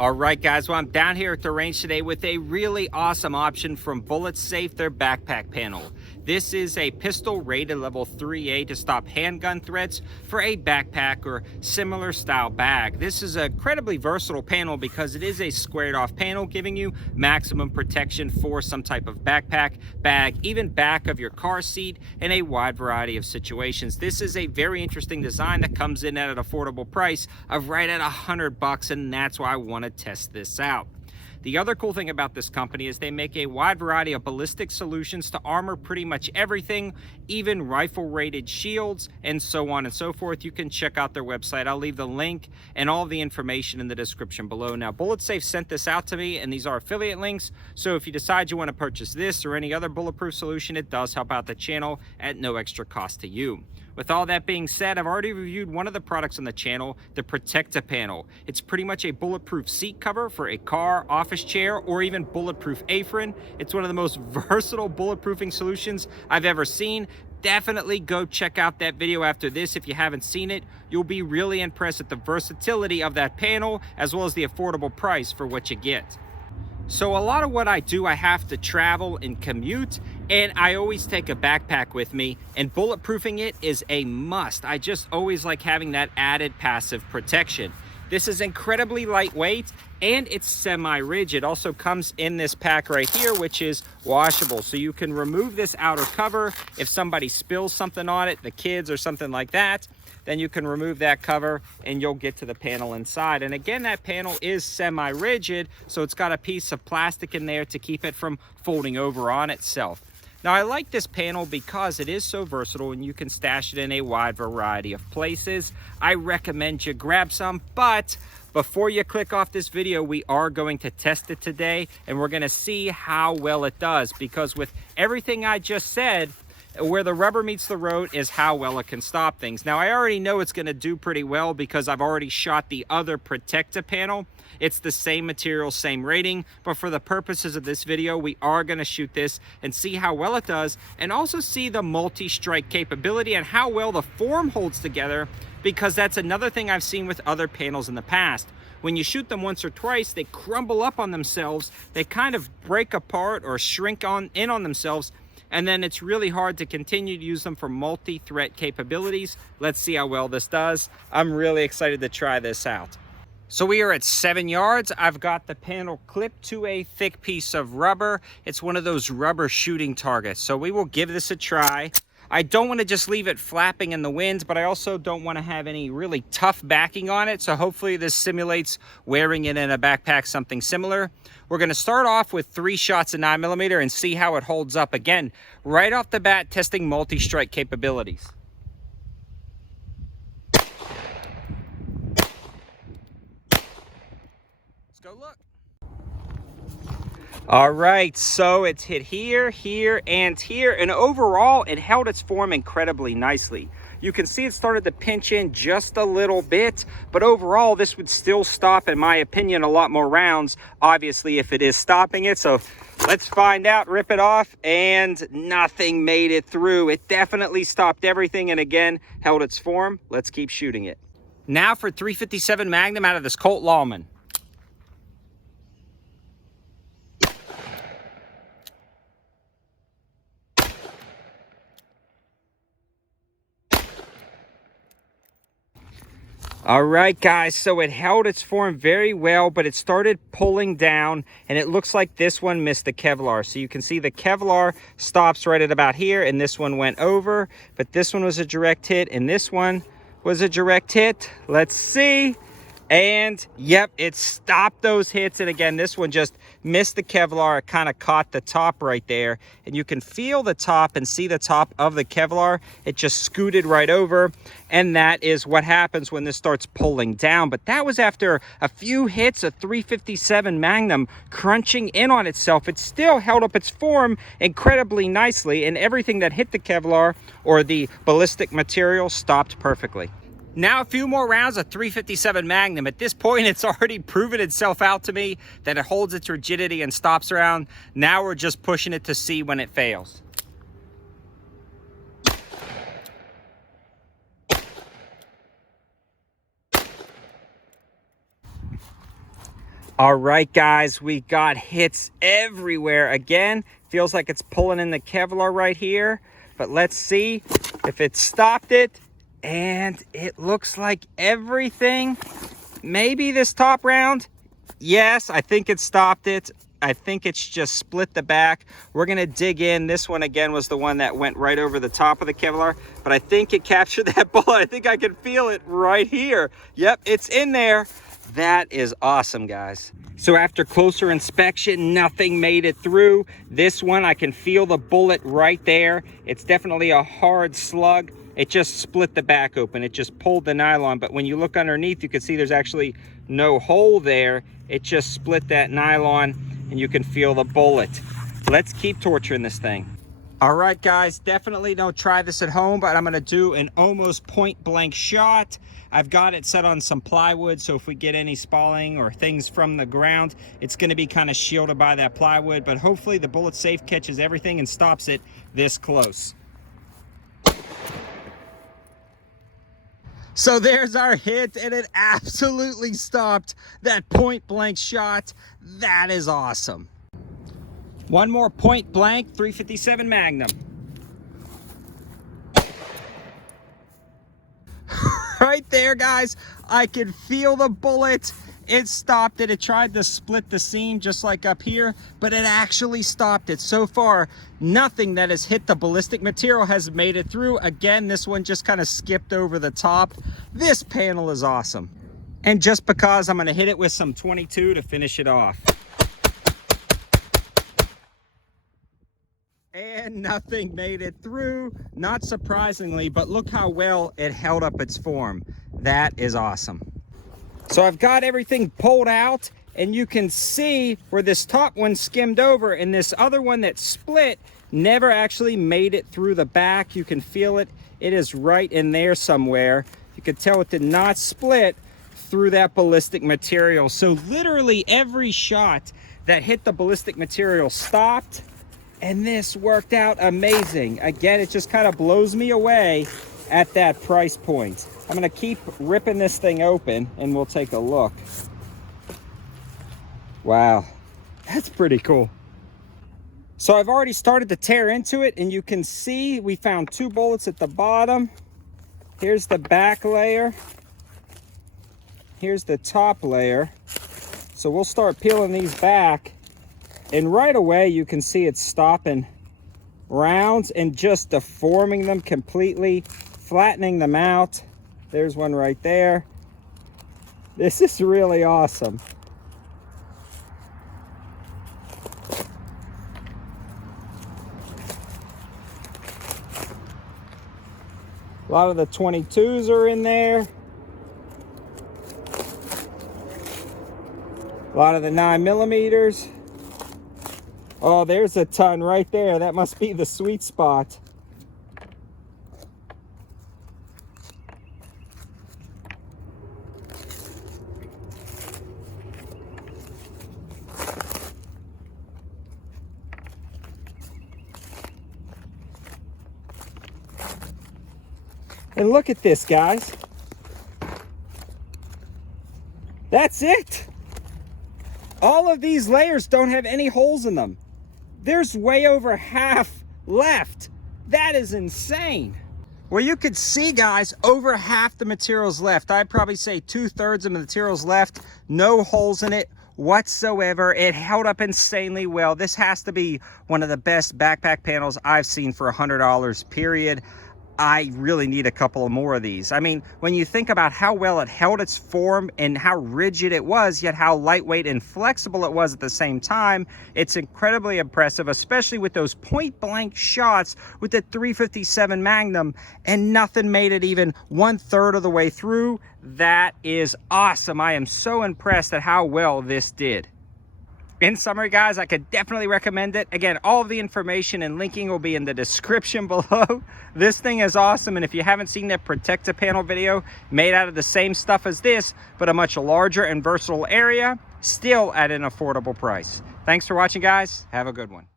All right, guys, well, I'm down here at the range today with a really awesome option from Bulletsafe, their backpack panel. This is a pistol rated level 3A to stop handgun threats for a backpack or similar style bag. This is an incredibly versatile panel because it is a squared off panel giving you maximum protection for some type of backpack, bag, even back of your car seat in a wide variety of situations. This is a very interesting design that comes in at an affordable price of right at $100, and that's why I want to test this out. The other cool thing about this company is they make a wide variety of ballistic solutions to armor pretty much everything, even rifle rated shields and so on and so forth. You can check out their website. I'll leave the link and all the information in the description below. Now, Bulletsafe sent this out to me, and these are affiliate links, so if you decide you want to purchase this or any other bulletproof solution, it does help out the channel at no extra cost to you. With all that being said, I've already reviewed one of the products on the channel, the Protecta panel. It's pretty much a bulletproof seat cover for a car, office chair, or even bulletproof apron. It's one of the most versatile bulletproofing solutions I've ever seen. Definitely go check out that video after this if you haven't seen it. You'll be really impressed at the versatility of that panel as well as the affordable price for what you get. So a lot of what I do, I have to travel and commute, and I always take a backpack with me, and bulletproofing it is a must. I just always like having that added passive protection. This is incredibly lightweight and it's semi-rigid. Also comes in this pack right here, which is washable. So you can remove this outer cover. If somebody spills something on it, the kids or something like that, then you can remove that cover and you'll get to the panel inside. And again, that panel is semi-rigid, so it's got a piece of plastic in there to keep it from folding over on itself. Now, I like this panel because it is so versatile and you can stash it in a wide variety of places. I recommend you grab some, but before you click off this video, we are going to test it today and we're gonna see how well it does, because with everything I just said, where the rubber meets the road is how well it can stop things. Now, I already know it's gonna do pretty well because I've already shot the other Protecta panel. It's the same material, same rating, but for the purposes of this video, we are gonna shoot this and see how well it does, and also see the multi-strike capability and how well the form holds together, because that's another thing I've seen with other panels in the past. When you shoot them once or twice, they crumble up on themselves, they kind of break apart or shrink in on themselves, and then it's really hard to continue to use them for multi-threat capabilities. Let's see how well this does. I'm really excited to try this out. So we are at 7 yards. I've got the panel clipped to a thick piece of rubber. It's one of those rubber shooting targets. So we will give this a try. I don't want to just leave it flapping in the wind, but I also don't want to have any really tough backing on it. So hopefully this simulates wearing it in a backpack, something similar. We're going to start off with 3 shots of 9mm and see how it holds up. Again, right off the bat, testing multi-strike capabilities. Let's go look. All right, so it's hit here, here, and here, and overall it held its form incredibly nicely. You can see it started to pinch in just a little bit, but overall this would still stop, in my opinion, a lot more rounds, obviously, if it is stopping it. So let's find out. Rip it off, and nothing made it through. It definitely stopped everything and again held its form. Let's keep shooting it. Now for 357 Magnum out of this Colt Lawman. All right, guys, so it held its form very well, but it started pulling down, and it looks like this one missed the Kevlar. So you can see the Kevlar stops right at about here, and this one went over, but this one was a direct hit, and this one was a direct hit. Let's see. And yep, it stopped those hits. And again, this one just missed the Kevlar. It kind of caught the top right there, and you can feel the top and see the top of the Kevlar. It just scooted right over, and that is what happens when this starts pulling down. But that was after a few hits, a 357 Magnum crunching in on itself. It still held up its form incredibly nicely, and everything that hit the Kevlar or the ballistic material stopped perfectly. Now a few more rounds of 357 Magnum. At this point, it's already proven itself out to me that it holds its rigidity and stops around. Now we're just pushing it to see when it fails. All right, guys, we got hits everywhere. Again, feels like it's pulling in the Kevlar right here, but let's see if it stopped it. And it looks like everything, maybe this top round. Yes, I think it stopped it. I think it's just split the back. We're gonna dig in. This one again was the one that went right over the top of the Kevlar, but I think it captured that bullet. I think I can feel it right here. Yep, it's in there. That is awesome, guys. So after closer inspection, nothing made it through. This one, I can feel the bullet right there. It's definitely a hard slug. It just split the back open. It just pulled the nylon, but when you look underneath, you can see there's actually no hole there. It just split that nylon and you can feel the bullet. Let's keep torturing this thing. All right, guys, definitely don't try this at home, but I'm gonna do an almost point blank shot. I've got it set on some plywood, so if we get any spalling or things from the ground, it's gonna be kind of shielded by that plywood, but hopefully the Bulletsafe catches everything and stops it this close. So there's our hit, and it absolutely stopped that point blank shot. That is awesome. One more point blank, 357 Magnum. Right there, guys, I could feel the bullet. It stopped it. It tried to split the seam just like up here, but it actually stopped it. So far, nothing that has hit the ballistic material has made it through. Again, this one just kind of skipped over the top. This panel is awesome. And just because, I'm gonna hit it with some 22 to finish it off. And nothing made it through, not surprisingly, but look how well it held up its form. That is awesome. So I've got everything pulled out, and you can see where this top one skimmed over and this other one that split never actually made it through the back. You can feel it. It is right in there somewhere. You can tell it did not split through that ballistic material. So literally every shot that hit the ballistic material stopped, and this worked out amazing. Again, it just kind of blows me away at that price point. I'm gonna keep ripping this thing open and we'll take a look. Wow, that's pretty cool. So I've already started to tear into it, and you can see we found 2 bullets at the bottom. Here's the back layer. Here's the top layer. So we'll start peeling these back. And right away, you can see it's stopping rounds and just deforming them completely, flattening them out. There's one right there. This is really awesome. A lot of the 22s are in there. A lot of the 9mm. Oh, there's a ton right there. That must be the sweet spot. And look at this, guys. That's it. All of these layers don't have any holes in them. There's way over half left. That is insane. Well, you could see, guys, over half the material's left. I'd probably say 2/3 of the material's left. No holes in it whatsoever. It held up insanely well. This has to be one of the best backpack panels I've seen for $100, period. I really need a couple of more of these. I mean, when you think about how well it held its form and how rigid it was, yet how lightweight and flexible it was at the same time, it's incredibly impressive, especially with those point blank shots with the 357 Magnum, and nothing made it even 1/3 of the way through. That is awesome. I am so impressed at how well this did. In summary, guys, I could definitely recommend it. Again, all of the information and linking will be in the description below. This thing is awesome, and if you haven't seen that protective panel video made out of the same stuff as this, but a much larger and versatile area, still at an affordable price. Thanks for watching, guys. Have a good one.